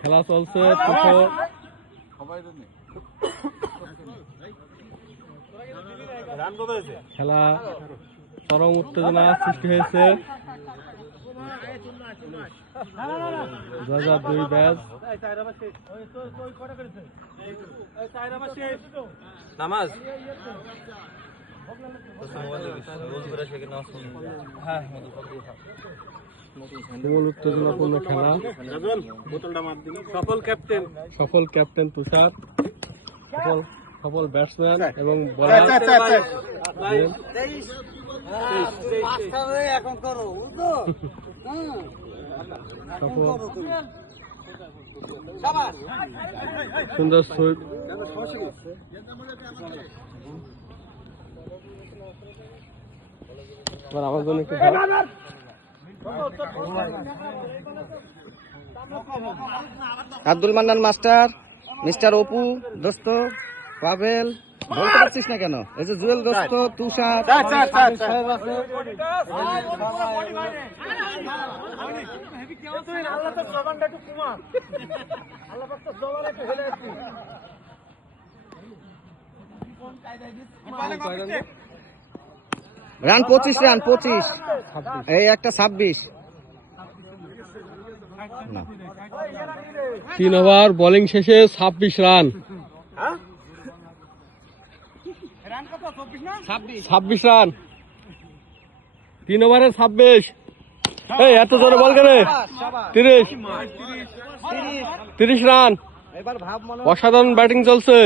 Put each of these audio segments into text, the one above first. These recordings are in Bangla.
খেলা চলছে খেলা চরম উত্তেজনা সৃষ্টি হয়েছে। 2002 ব্যাচ নামাজ তুমুল উত্তেজনাপূর্ণ খেলা। সফল ক্যাপ্টেন তুষার, সফল ব্যাটসম্যান এবং বোলার সুন্দর সুইপ। আমার জন্য একটু আব্দুল মান্নান মাস্টার, মিস্টার অপু দোস্ত, পাভেল বলতে পারছিস না কেন? এই যে জুয়েল দোস্ত, তুষার রান 25 রান 25, এই একটা 26। 3 ওভার বোলিং শেষে 26 রান। 26 রান 3 ওভারে 26। এই এত জোরে বল কেন? 30 রান। অসাধারণ ব্যাটিং চলছে।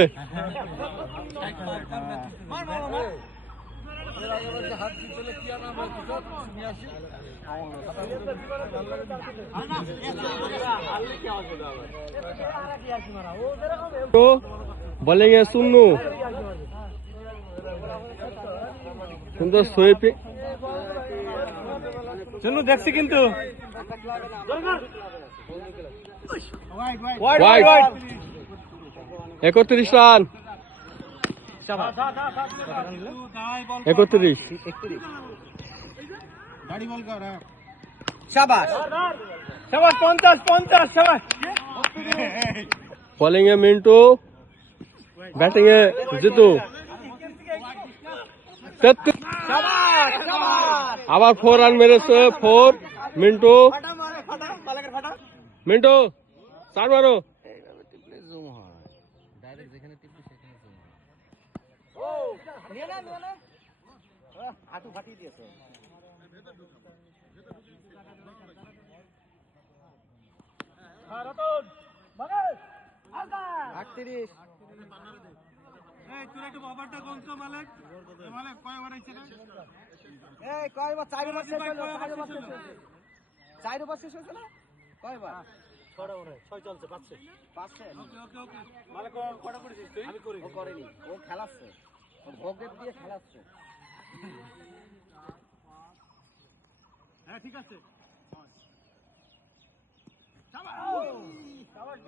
বোলিং এ সুন্নু, সুন্দর সুইপ। সুন্নু দেখছি কিন্তু 31 রান। 31 বোলিং এ মিন্টু, ব্যাটিং এ জিতু। আবার 4 রান মেরেছে। 4 মিন্টু, মিন্টু 4 মারো।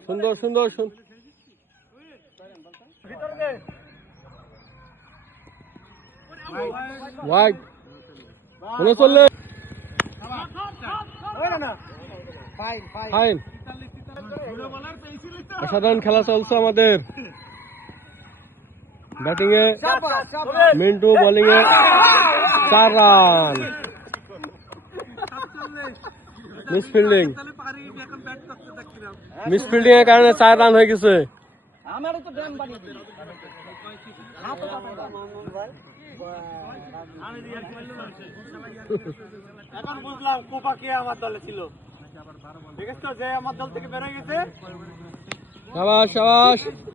সুন্দর সুন্দর ওয়াইড 39। ফাইন। অসাধারণ খেলা চলছে আমাদের। ব্যাটিং এ মিন্টু, বোলিং এ 4 রান। মিসফিল্ডিং এর কারণে 4 রান হয়ে গেছে। এখন বুঝলাম কোপা কে আমার দলে ছিল। ঠিক আছে, যে আমার দল থেকে বের হয়ে গেছে। শাবাশ শাবাশ।